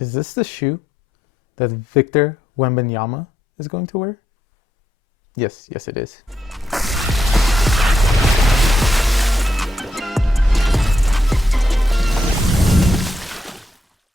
Is this the shoe that Victor Wembanyama is going to wear? Yes, it is.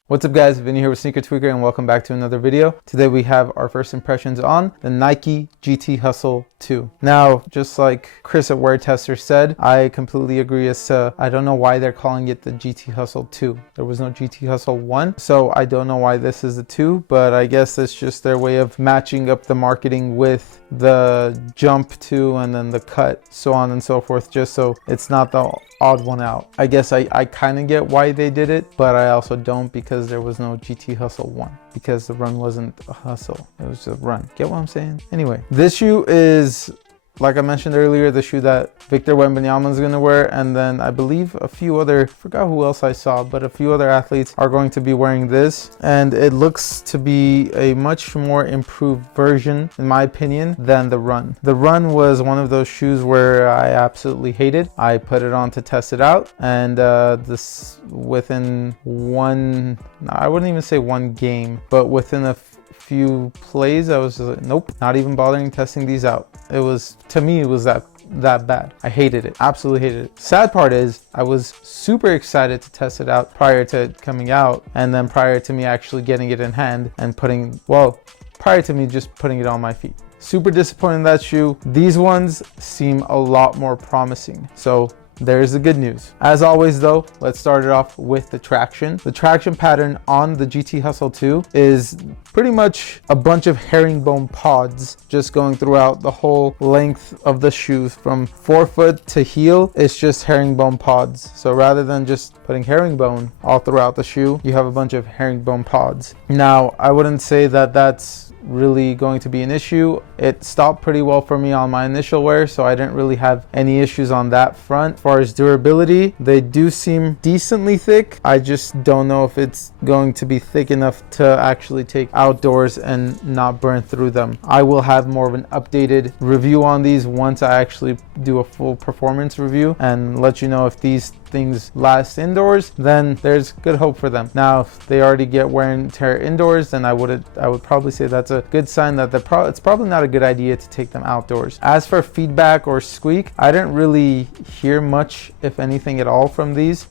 What's up guys, Vinny here with Sneaker Tweaker and welcome back to another video. Today we have our first impressions on the Nike G.T Hustle 2. Now, just like Chris at Wear Tester said, I completely agree as to, I don't know why they're calling it the G.T Hustle 2. There was no G.T Hustle 1, so I don't know why this is the 2, but I guess it's just their way of matching up the marketing with the Jump 2 and then the Cut, so on and so forth, just so it's not the odd one out. I guess I kind of get why they did it, but I also don't, because there was no GT Hustle 1, because the run wasn't a hustle, it was a run. Get what I'm saying? Anyway, this shoe is, like I mentioned earlier, the shoe that Victor Wembanyama is going to wear, and then I believe a few other, forgot who else I saw, but a few other athletes are going to be wearing this, and it looks to be a much more improved version, in my opinion, than the Run. The Run was one of those shoes where I absolutely hated. I put it on to test it out, and this within one, I wouldn't even say one game, but within a few plays, I was just like, nope, not even bothering testing these out. It was, to me, it was that bad. I hated it, absolutely hated it. Sad part is I was super excited to test it out prior to it coming out, and then prior to me actually getting it in hand and prior to me just putting it on my feet. Super disappointed in that shoe. These ones seem a lot more promising. So there's the good news. As always though, let's start it off with the traction. The traction pattern on the GT Hustle 2 is pretty much a bunch of herringbone pods just going throughout the whole length of the shoes from forefoot to heel. It's just herringbone pods. So rather than just putting herringbone all throughout the shoe, you have a bunch of herringbone pods. Now, I wouldn't say that that's really going to be an issue. It stopped pretty well for me on my initial wear, so I didn't really have any issues on that front. As far as durability, they do seem decently thick. I just don't know if it's going to be thick enough to actually take outdoors and not burn through them. I will have more of an updated review on these once I actually do a full performance review and let you know if these things last indoors, then there's good hope for them. Now, if they already get wear and tear indoors, then I would probably say that's a good sign that it's probably not a good idea to take them outdoors. As for feedback or squeak, I didn't really hear much, if anything at all, from these.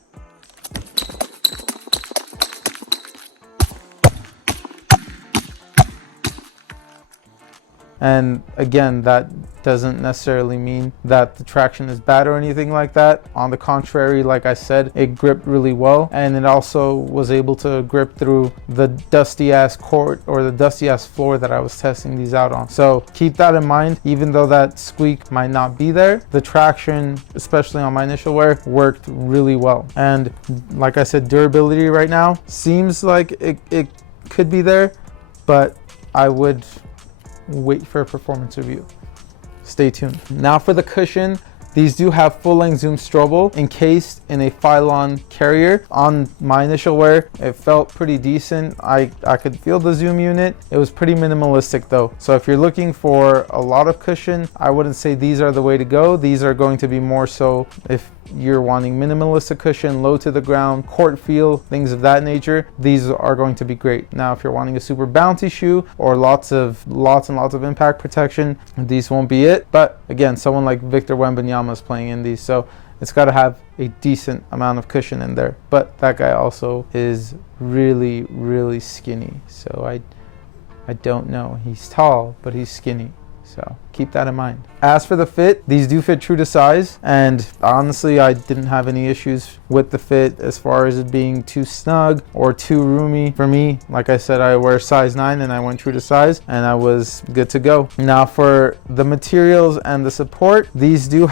And again, that doesn't necessarily mean that the traction is bad or anything like that. On the contrary, like I said, it gripped really well, and it also was able to grip through the dusty ass court or the dusty ass floor that I was testing these out on. So keep that in mind. Even though that squeak might not be there, the traction, especially on my initial wear, worked really well. And like I said, durability right now seems like it could be there, but I would wait for a performance review. Stay tuned. Now for the cushion, these do have full-length Zoom Strobel encased in a Phenom carrier. On my initial wear, it felt pretty decent. I could feel the Zoom unit. It was pretty minimalistic though. So if you're looking for a lot of cushion, I wouldn't say these are the way to go. These are going to be more so if you're wanting minimalistic cushion, low to the ground, court feel, things of that nature, these are going to be great. Now, if you're wanting a super bouncy shoe or lots and lots of impact protection, these won't be it. But again, someone like Victor Wembanyama is playing in these, so it's got to have a decent amount of cushion in there. But that guy also is really, really skinny. So I don't know. He's tall, but he's skinny. So keep that in mind. As for the fit, these do fit true to size, and honestly I didn't have any issues with the fit as far as it being too snug or too roomy. For me, like I said, I wear size 9 and I went true to size and I was good to go. Now for the materials and the support, these do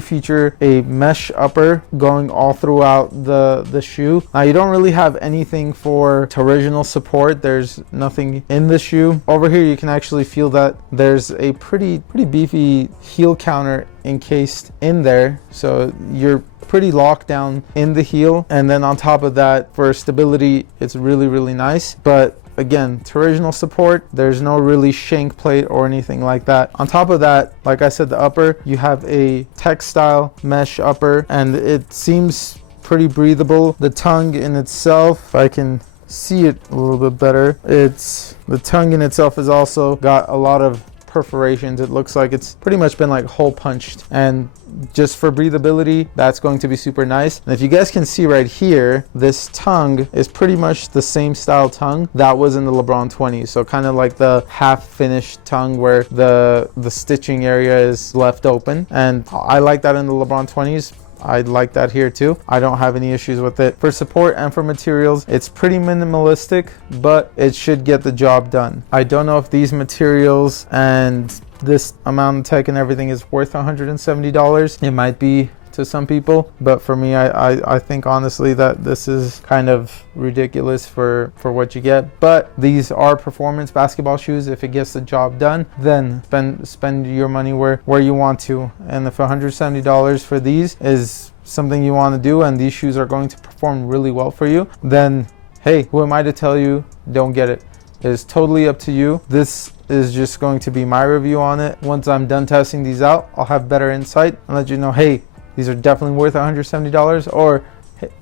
feature a mesh upper going all throughout the shoe. Now you don't really have anything for torsional support. There's nothing in the shoe. Over here you can actually feel that there's a pretty beefy heel counter encased in there, so you're pretty locked down in the heel. And then on top of that, for stability, it's really nice. But again, torsional support, there's no really shank plate or anything like that. On top of that, like I said, the upper, you have a textile mesh upper, and it seems pretty breathable. The tongue in itself, if I can see it a little bit better, the tongue in itself has also got a lot of perforations. It looks like it's pretty much been like hole punched, and just for breathability, that's going to be super nice. And if you guys can see right here, this tongue is pretty much the same style tongue that was in the LeBron 20s. So kind of like the half finished tongue where the stitching area is left open, and I like that in the LeBron 20s. I like that here too. I don't have any issues with it. For support and for materials, it's pretty minimalistic, but it should get the job done. I don't know if these materials and this amount of tech and everything is worth $170. It might be to some people, but for me, I think honestly that this is kind of ridiculous for what you get. But these are performance basketball shoes. If it gets the job done, then spend your money where you want to. And if $170 for these is something you want to do, and these shoes are going to perform really well for you, then hey, who am I to tell you don't get it? It is totally up to you. This is just going to be my review on it. Once I'm done testing these out, I'll have better insight and let you know, hey, these are definitely worth $170, or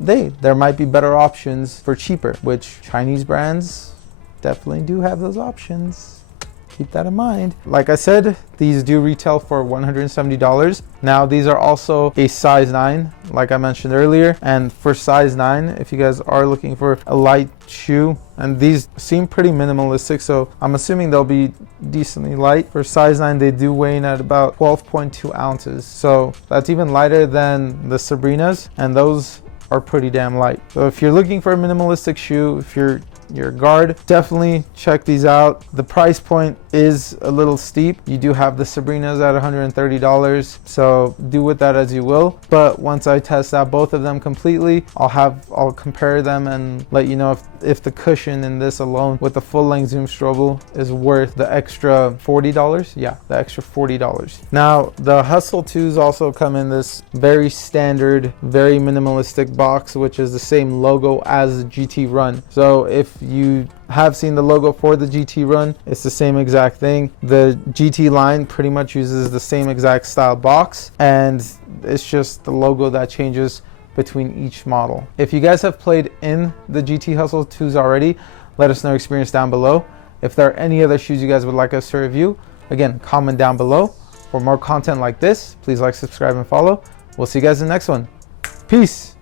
hey, there might be better options for cheaper, which Chinese brands definitely do have those options. Keep that in mind. Like I said, these do retail for $170. Now, these are also a size 9, like I mentioned earlier. And for size 9, if you guys are looking for a light shoe, and these seem pretty minimalistic, so I'm assuming they'll be decently light. For size 9, they do weigh in at about 12.2 ounces. So that's even lighter than the Sabrinas, and those are pretty damn light. So if you're looking for a minimalistic shoe, if you're a guard, definitely check these out. The price point is a little steep. You do have the Sabrinas at $130, so do with that as you will. But once I test out both of them completely, I'll compare them and let you know if the cushion in this alone with the full length Zoom Strobel is worth the extra $40. Yeah, the extra $40. Now, the Hustle 2s also come in this very standard, very minimalistic box, which is the same logo as the GT Run. So if you have seen the logo for the GT Run, it's the same exact thing. The GT line pretty much uses the same exact style box, and it's just the logo that changes between each model. If you guys have played in the GT Hustle 2s already, let us know your experience down below. If there are any other shoes you guys would like us to review, again, comment down below. For more content like this, please like, subscribe, and follow. We'll see you guys in the next one. Peace.